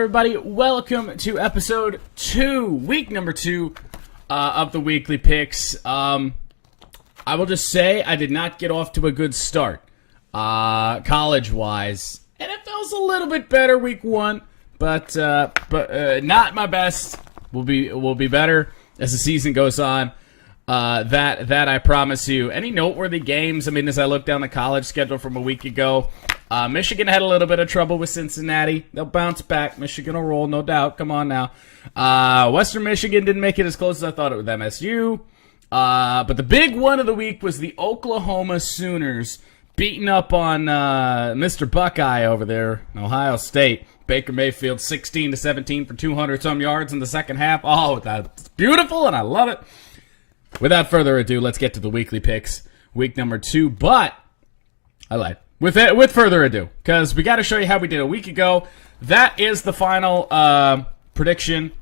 everybody, welcome to episode 2, week number 2 of the weekly picks. I will just say I did not get off to a good start, college-wise, and it feels a little bit better week 1, but not my best. Will be better as the season goes on. That I promise you. Any noteworthy games? I mean, as I look down the college schedule from a week ago, Michigan had a little bit of trouble with Cincinnati. They'll bounce back. Michigan will roll, no doubt. Come on now. Western Michigan didn't make it as close as I thought it with MSU. But the big one of the week was the Oklahoma Sooners beating up on Mr. Buckeye over there in Ohio State. Baker Mayfield 16-17 for 200-some yards in the second half. Oh, that's beautiful, and I love it. Without further ado, let's get to the weekly picks, week number 2. But I lied. With further ado, because we got to show you how we did a week ago. That is the final prediction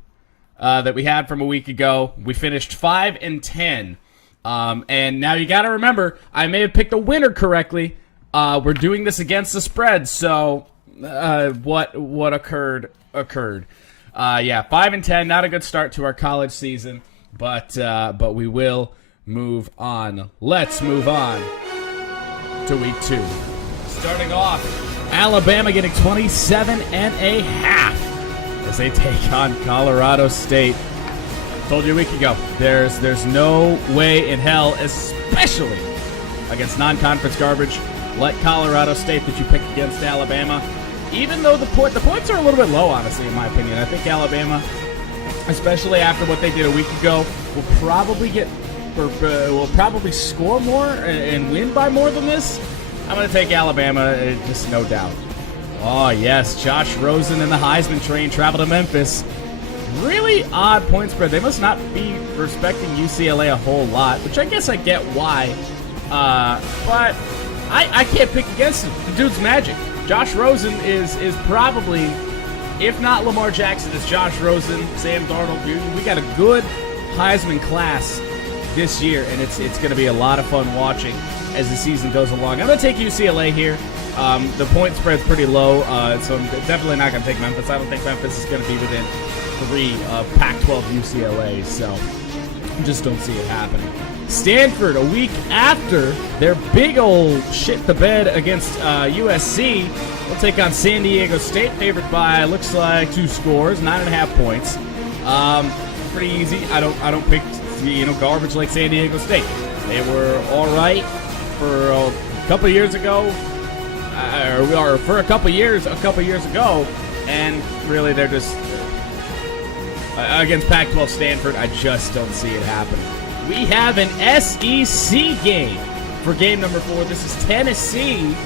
that we had from a week ago. We finished 5-10, and now you got to remember, I may have picked the winner correctly. We're doing this against the spread, so what occurred. Yeah, 5-10, not a good start to our college season, but we will move on. Let's move on to week 2. Starting off, Alabama getting 27.5 as they take on Colorado State. Told you a week ago, there's no way in hell, especially against non-conference garbage like Colorado State, that you pick against Alabama. Even though the points are a little bit low, honestly, in my opinion. I think Alabama, especially after what they did a week ago, will probably score more and win by more than this. I'm going to take Alabama, just no doubt. Oh, yes, Josh Rosen and the Heisman train travel to Memphis. Really odd point spread. They must not be respecting UCLA a whole lot, which I guess I get why. But I can't pick against him. The dude's magic. Josh Rosen is probably, if not Lamar Jackson, it's Josh Rosen, Sam Darnold. We got a good Heisman class this year, and it's going to be a lot of fun watching as the season goes along. I'm going to take UCLA here. The point spread's pretty low, so I'm definitely not going to take Memphis. I don't think Memphis is going to be within 3 of Pac-12 UCLA, so I just don't see it happening. Stanford, a week after their big old shit-the-bed against USC, will take on San Diego State, favored by, looks like, 2 scores, 9.5 points. Pretty easy. I don't pick garbage like San Diego State. They were all right for a couple years ago, or for a couple years ago, and really they're just against Pac-12 Stanford. I just don't see it happening. We have an SEC game for game number 4. This is Tennessee,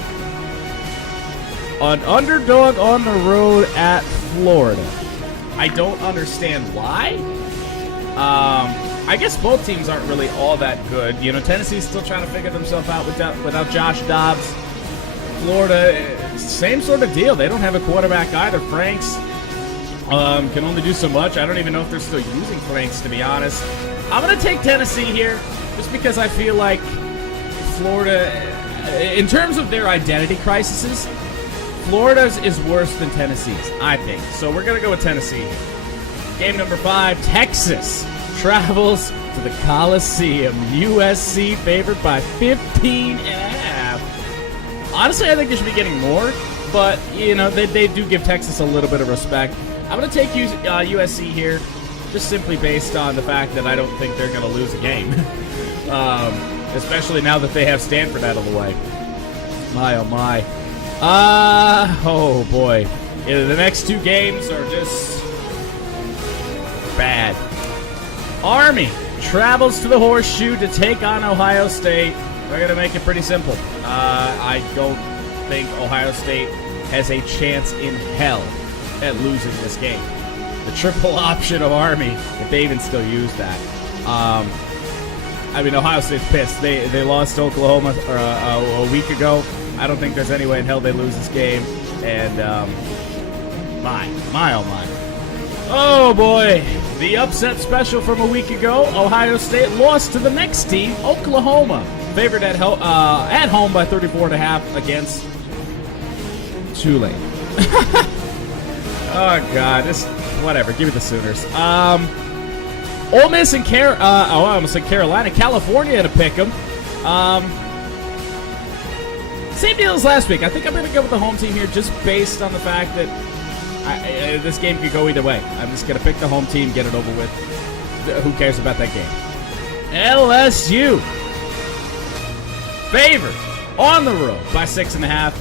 an underdog on the road at Florida. I don't understand why. I guess both teams aren't really all that good. Tennessee's still trying to figure themselves out without Josh Dobbs. Florida, same sort of deal. They don't have a quarterback either. Franks can only do so much. I don't even know if they're still using Franks, to be honest. I'm going to take Tennessee here just because I feel like Florida, in terms of their identity crises, Florida's is worse than Tennessee's, I think. So we're going to go with Tennessee. Game number 5, Texas travels to the Coliseum. USC favored by 15.5. Honestly, I think they should be getting more, but, they do give Texas a little bit of respect. I'm going to take USC here, just simply based on the fact that I don't think they're going to lose a game. Especially now that they have Stanford out of the way. My, oh my. Oh boy. The next 2 games are just bad. Army travels to the Horseshoe to take on Ohio State. We're going to make it pretty simple. I don't think Ohio State has a chance in hell at losing this game. The triple option of Army, if they even still use that. Ohio State's pissed. They lost to Oklahoma a week ago. I don't think there's any way in hell they lose this game. And, my, oh my. Oh boy, the upset special from a week ago. Ohio State lost to the next team, Oklahoma. Favored at home by 34.5 against Tulane. Oh, God. Whatever. Give me the Sooners. Ole Miss and I almost said Carolina. California to pick them. Same deal as last week. I think I'm going to go with the home team here just based on the fact that this game could go either way. I'm just going to pick the home team, get it over with. Who cares about that game? LSU. Favored on the road by 6.5.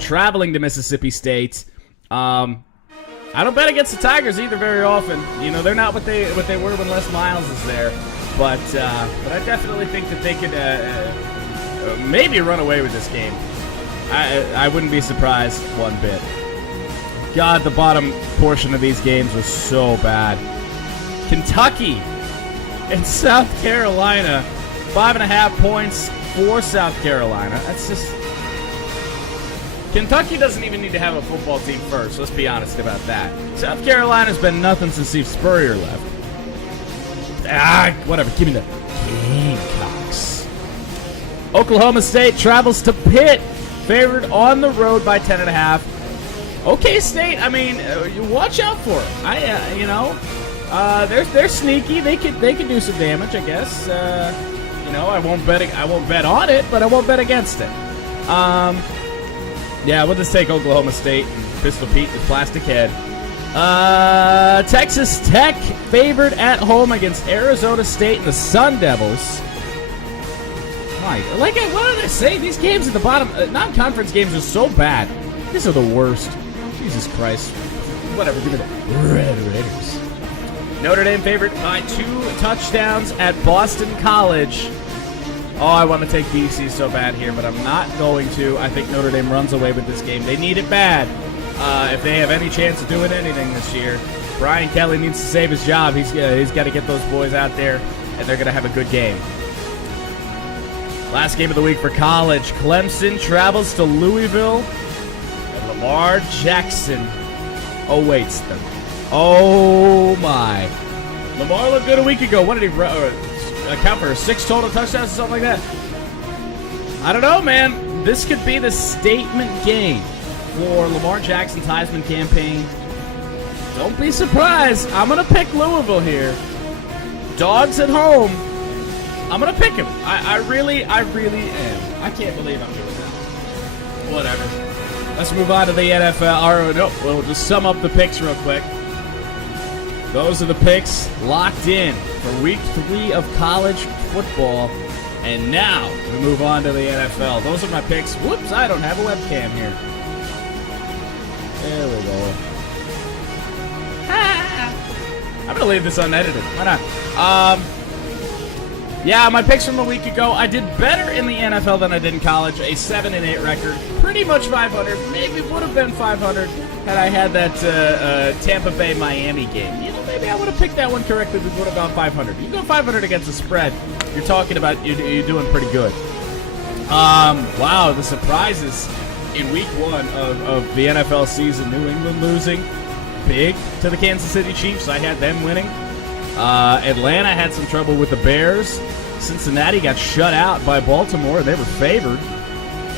Traveling to Mississippi State. I don't bet against the Tigers either very often. You know, they're not what they were when Les Miles is there. But I definitely think that they could maybe run away with this game. I wouldn't be surprised one bit. God, the bottom portion of these games was so bad. Kentucky and South Carolina, 5.5 points for South Carolina. That's just... Kentucky doesn't even need to have a football team first. Let's be honest about that. South Carolina's been nothing since Steve Spurrier left. Whatever. Give me the Gamecocks. Oklahoma State travels to Pitt, favored on the road by 10.5. OK State, I mean, you watch out for them. They're sneaky. They could do some damage, I guess. I won't bet on it, but I won't bet against it. Yeah, we'll just take Oklahoma State and Pistol Pete with Plastic Head. Texas Tech favored at home against Arizona State and the Sun Devils. What did I say? These games at the bottom, non-conference games are so bad. These are the worst. Jesus Christ. Whatever, give me the Red Raiders. Notre Dame favored by 2 touchdowns at Boston College. Oh, I want to take BC so bad here, but I'm not going to. I think Notre Dame runs away with this game. They need it bad. If they have any chance of doing anything this year, Brian Kelly needs to save his job. He's got to get those boys out there, and they're going to have a good game. Last game of the week for college. Clemson travels to Louisville, and Lamar Jackson awaits them. Oh, my. Lamar looked good a week ago. What did he account for? 6 total touchdowns or something like that? I don't know, man. This could be the statement game for Lamar Jackson's Heisman campaign. Don't be surprised. I'm going to pick Louisville here. Dogs at home. I'm going to pick him. I really am. I can't believe I'm doing that. Whatever. Let's move on to the NFL. We'll just sum up the picks real quick. Those are the picks locked in for week 3 of college football. And now we move on to the NFL. Those are my picks. Whoops, I don't have a webcam here. There we go. I'm going to leave this unedited. Why not? Yeah, my picks from a week ago. I did better in the NFL than I did in college. A 7-8 record. Pretty much 500. Maybe would have been 500 had I had that Tampa Bay Miami game. You know, maybe I would have picked that one correctly. We would have gone 500. You go 500 against the spread, you're talking about you're doing pretty good. Wow, the surprises in week 1 of the NFL season. New England losing big to the Kansas City Chiefs. I had them winning. Atlanta had some trouble with the Bears. Cincinnati got shut out by Baltimore. They were favored.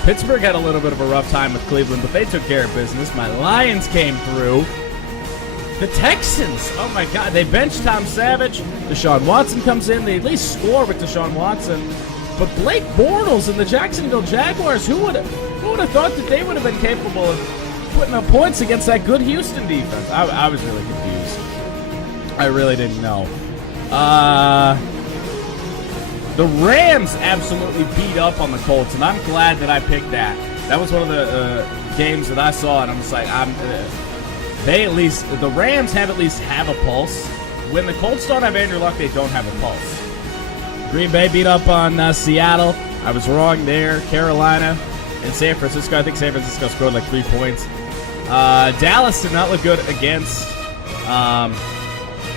Pittsburgh had a little bit of a rough time with Cleveland, but they took care of business. My Lions came through. The Texans, oh my God, they benched Tom Savage. Deshaun Watson comes in. They at least score with Deshaun Watson. But Blake Bortles and the Jacksonville Jaguars, who would have thought that they would have been capable of putting up points against that good Houston defense? I was really confused. I really didn't know. The Rams absolutely beat up on the Colts, and I'm glad that I picked that. That was one of the games that I saw, and I'm just like, the Rams have a pulse. When the Colts don't have Andrew Luck, they don't have a pulse. Green Bay beat up on Seattle. I was wrong there. Carolina and San Francisco. I think San Francisco scored like 3 points. Dallas did not look good against...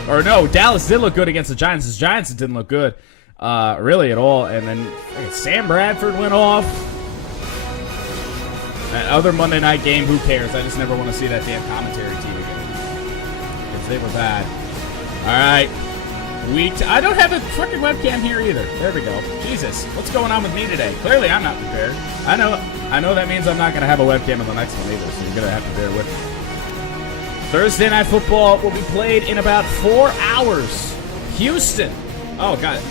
Dallas did look good against the Giants. The Giants didn't look good really at all. And then Sam Bradford went off. That other Monday night game, who cares? I just never want to see that damn commentary team again. Because they were bad. All right. I don't have a freaking webcam here either. There we go. Jesus. What's going on with me today? Clearly I'm not prepared. I know that means I'm not going to have a webcam in the next one either, so you're going to have to bear with me. Thursday Night Football will be played in about 4 hours. Houston. Oh, God.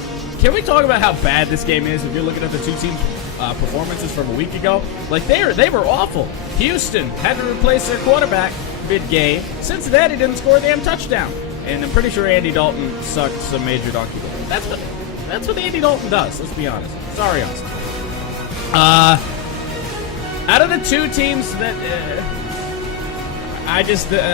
Can we talk about how bad this game is if you're looking at the two teams' performances from a week ago? Like, they were awful. Houston had to replace their quarterback mid-game. Cincinnati didn't score a damn touchdown. And I'm pretty sure Andy Dalton sucked some major donkey ball. That's what Andy Dalton does, let's be honest. Sorry, Austin. Out of the two teams that I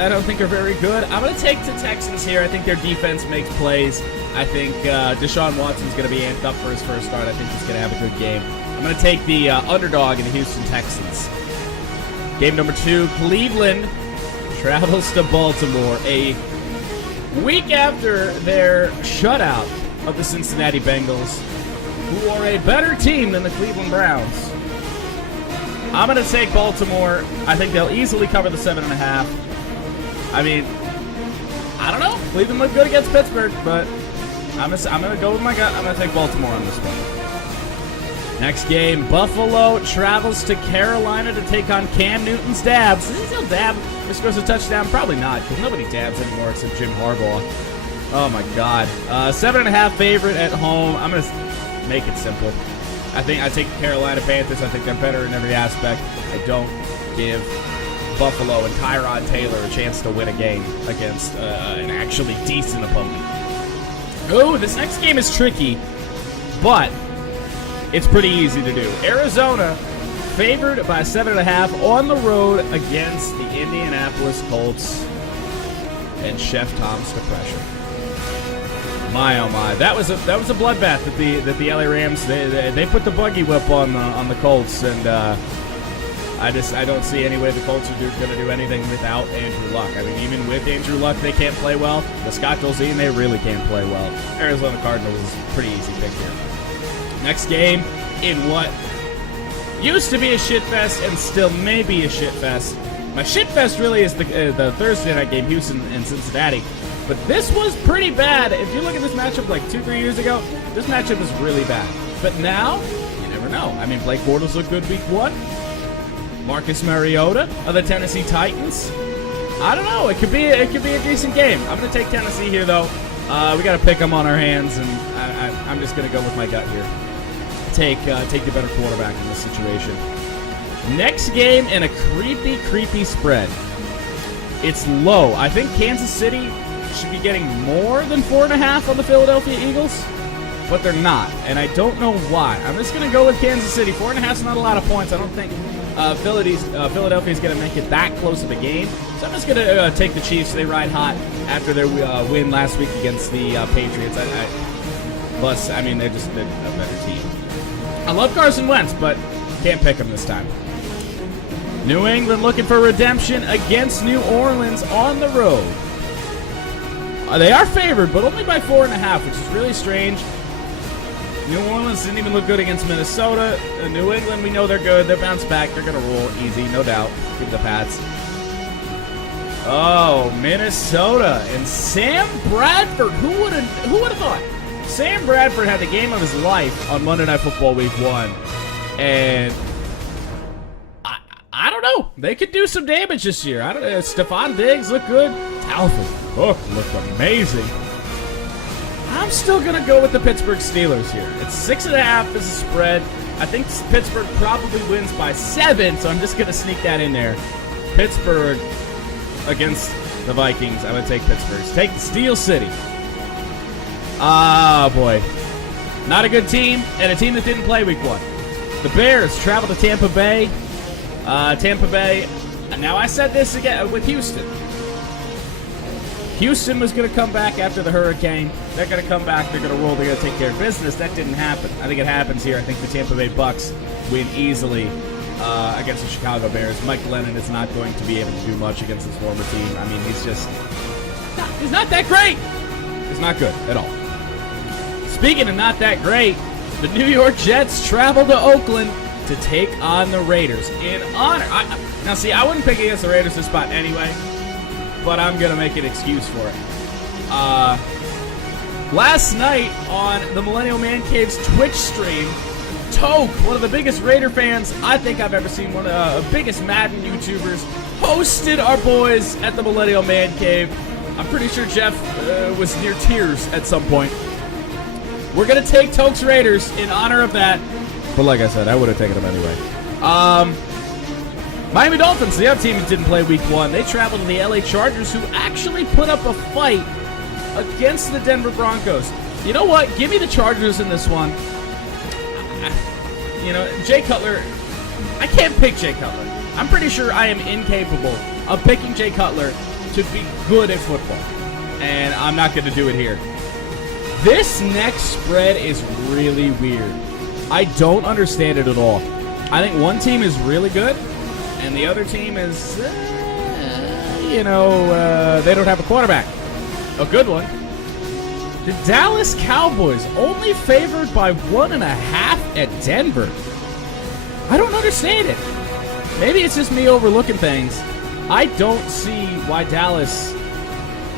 don't think are very good, I'm going to take the Texans here. I think their defense makes plays. I think Deshaun Watson's going to be amped up for his first start. I think he's going to have a good game. I'm going to take the underdog in the Houston Texans. Game number 2, Cleveland travels to Baltimore a week after their shutout of the Cincinnati Bengals, who are a better team than the Cleveland Browns. I'm going to take Baltimore. I think they'll easily cover the 7.5. I mean, I don't know. Cleveland looked good against Pittsburgh, but I'm going to go with my gut. I'm going to take Baltimore on this one. Next game, Buffalo travels to Carolina to take on Cam Newton's Dabs. Is he still dab? If he scores a touchdown? Probably not, because nobody dabs anymore except Jim Harbaugh. Oh, my God. 7.5 favorite at home. I'm going to make it simple. I take the Carolina Panthers. I think they're better in every aspect. I don't give Buffalo and Tyrod Taylor a chance to win a game against an actually decent opponent. Oh, this next game is tricky, but it's pretty easy to do. Arizona favored by 7.5 on the road against the Indianapolis Colts and Chef Tom's to pressure. My oh my, that was a bloodbath that the LA Rams they put the buggy whip on the Colts, and I don't see any way the Colts are going to do anything without Andrew Luck. I mean, even with Andrew Luck, they can't play well. The Scott Dolzine, they really can't play well. Arizona Cardinals is a pretty easy pick here. Next game in what used to be a shit fest and still may be a shit fest. My shit fest really is the Thursday night game, Houston and Cincinnati. But this was pretty bad. If you look at this matchup like 2-3 years ago, this matchup was really bad. But now, you never know. I mean, Blake Bortles looked good week 1. Marcus Mariota of the Tennessee Titans. I don't know. It could be a decent game. I'm going to take Tennessee here, though. We got to pick them on our hands, and I'm just going to go with my gut here. Take the better quarterback in this situation. Next game in a creepy spread. It's low. I think Kansas City should be getting more than 4.5 on the Philadelphia Eagles, but they're not, and I don't know why. I'm just going to go with Kansas City. 4.5 is not a lot of points. I don't think Philadelphia is going to make it that close of a game, so I'm just going to take the Chiefs. They ride hot after their win last week against the Patriots. Plus, I mean, they're just a better team. I love Carson Wentz, but can't pick him this time. New England looking for redemption against New Orleans on the road. They are favored, but only by 4.5, which is really strange. New Orleans didn't even look good against Minnesota. New England, we know they're good. They're bounced back. They're going to roll easy, no doubt. Give the Pats. Oh, Minnesota and Sam Bradford. Who would have thought? Sam Bradford had the game of his life on Monday Night Football Week 1, and I don't know. They could do some damage this year. I don't know. Stephon Diggs looked good. Dalvin Cook looked amazing. I'm still going to go with the Pittsburgh Steelers here. It's 6.5 as a spread. I think Pittsburgh probably wins by 7, so I'm just going to sneak that in there. Pittsburgh against the Vikings. I'm going to take Pittsburgh. Take the Steel City. Ah, boy. Not a good team, and a team that didn't play week 1. The Bears travel to Tampa Bay. Tampa Bay. Now, I said this again with Houston. Houston was going to come back after the hurricane. They're going to come back. They're going to roll. They're going to take care of business. That didn't happen. I think it happens here. I think the Tampa Bay Bucks win easily against the Chicago Bears. Mike Glennon is not going to be able to do much against his former team. I mean, he's not that great. He's not good at all. Speaking of not that great, the New York Jets travel to Oakland to take on the Raiders in honor. Now, see, I wouldn't pick against the Raiders this spot anyway, but I'm going to make an excuse for it. Last night on the Millennial Man Cave's Twitch stream, Toke, one of the biggest Raider fans I think I've ever seen, one of the biggest Madden YouTubers, hosted our boys at the Millennial Man Cave. I'm pretty sure Jeff was near tears at some point. We're going to take Tokes Raiders in honor of that. But like I said, I would have taken them anyway. Miami Dolphins, the other team that didn't play week 1, they traveled to the LA Chargers, who actually put up a fight against the Denver Broncos. You know what? Give me the Chargers in this one. You know, Jay Cutler, I can't pick Jay Cutler. I'm pretty sure I am incapable of picking Jay Cutler to be good at football. And I'm not going to do it here. This next spread is really weird. I don't understand it at all. I think one team is really good, and the other team is, they don't have a quarterback. A good one. The Dallas Cowboys only favored by 1.5 at Denver. I don't understand it. Maybe it's just me overlooking things. I don't see why Dallas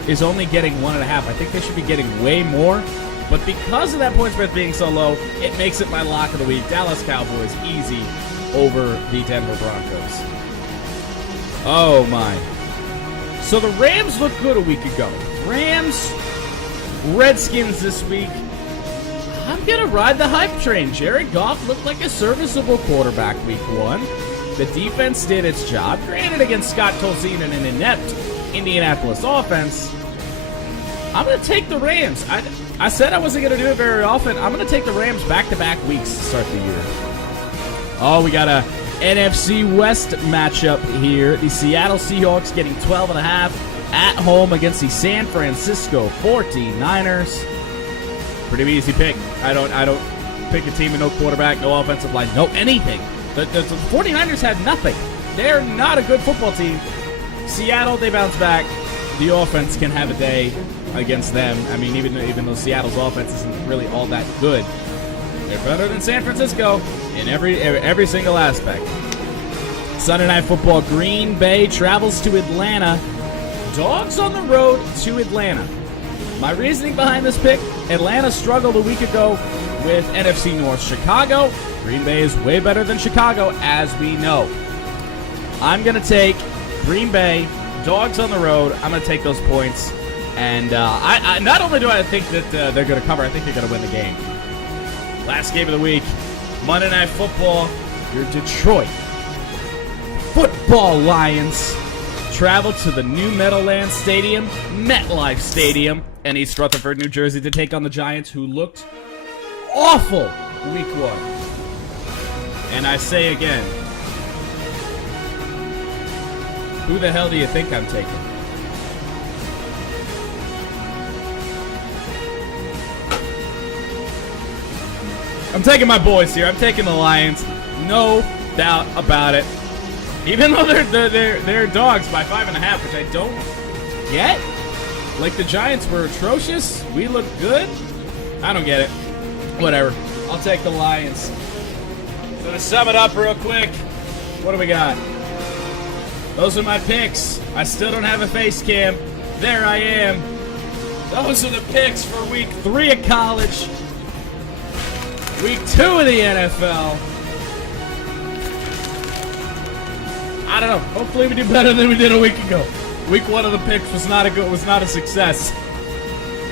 is only getting 1.5. I think they should be getting way more. But because of that point spread being so low, it makes it my lock of the week. Dallas Cowboys easy over the Denver Broncos. Oh, my. So the Rams looked good a week ago. Rams, Redskins this week. I'm going to ride the hype train. Jared Goff looked like a serviceable quarterback week 1. The defense did its job. Granted, against Scott Tolzien and an inept Indianapolis offense. I'm going to take the Rams. I said I wasn't going to do it very often. I'm going to take the Rams back-to-back weeks to start the year. Oh, we got a NFC West matchup here. The Seattle Seahawks getting 12.5 at home against the San Francisco 49ers. Pretty easy pick. I don't pick a team with no quarterback, no offensive line, no anything. The 49ers had nothing. They're not a good football team. Seattle, they bounce back. The offense can have a day against them. I mean, even though Seattle's offense isn't really all that good, they're better than San Francisco in every single aspect. Sunday Night Football, Green Bay travels to Atlanta. Dogs on the road to Atlanta. My reasoning behind this pick, Atlanta struggled a week ago with NFC North Chicago. Green Bay is way better than Chicago, as we know. I'm going to take Green Bay, dogs on the road. I'm going to take those points. And I not only do I think that they're going to cover, I think they're going to win the game. Last game of the week, Monday Night Football. Your Detroit Football Lions travel to the new Meadowlands Stadium, MetLife Stadium, in East Rutherford, New Jersey, to take on the Giants, who looked awful week 1. And I say again, who the hell do you think I'm taking? I'm taking my boys here. I'm taking the Lions. No doubt about it. Even though they're dogs by 5.5, which I don't get. Like, the Giants were atrocious. We look good. I don't get it. Whatever. I'll take the Lions. So to sum it up real quick, what do we got? Those are my picks. I still don't have a face cam. There I am. Those are the picks for week 3 of college. Week 2 of the NFL. I don't know. Hopefully we do better than we did a week ago. Week 1 of the picks was not a success.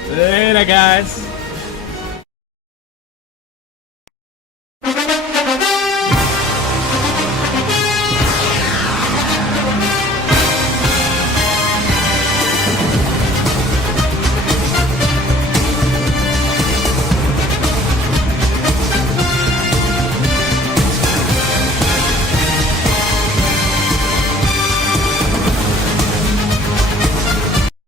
Later, guys.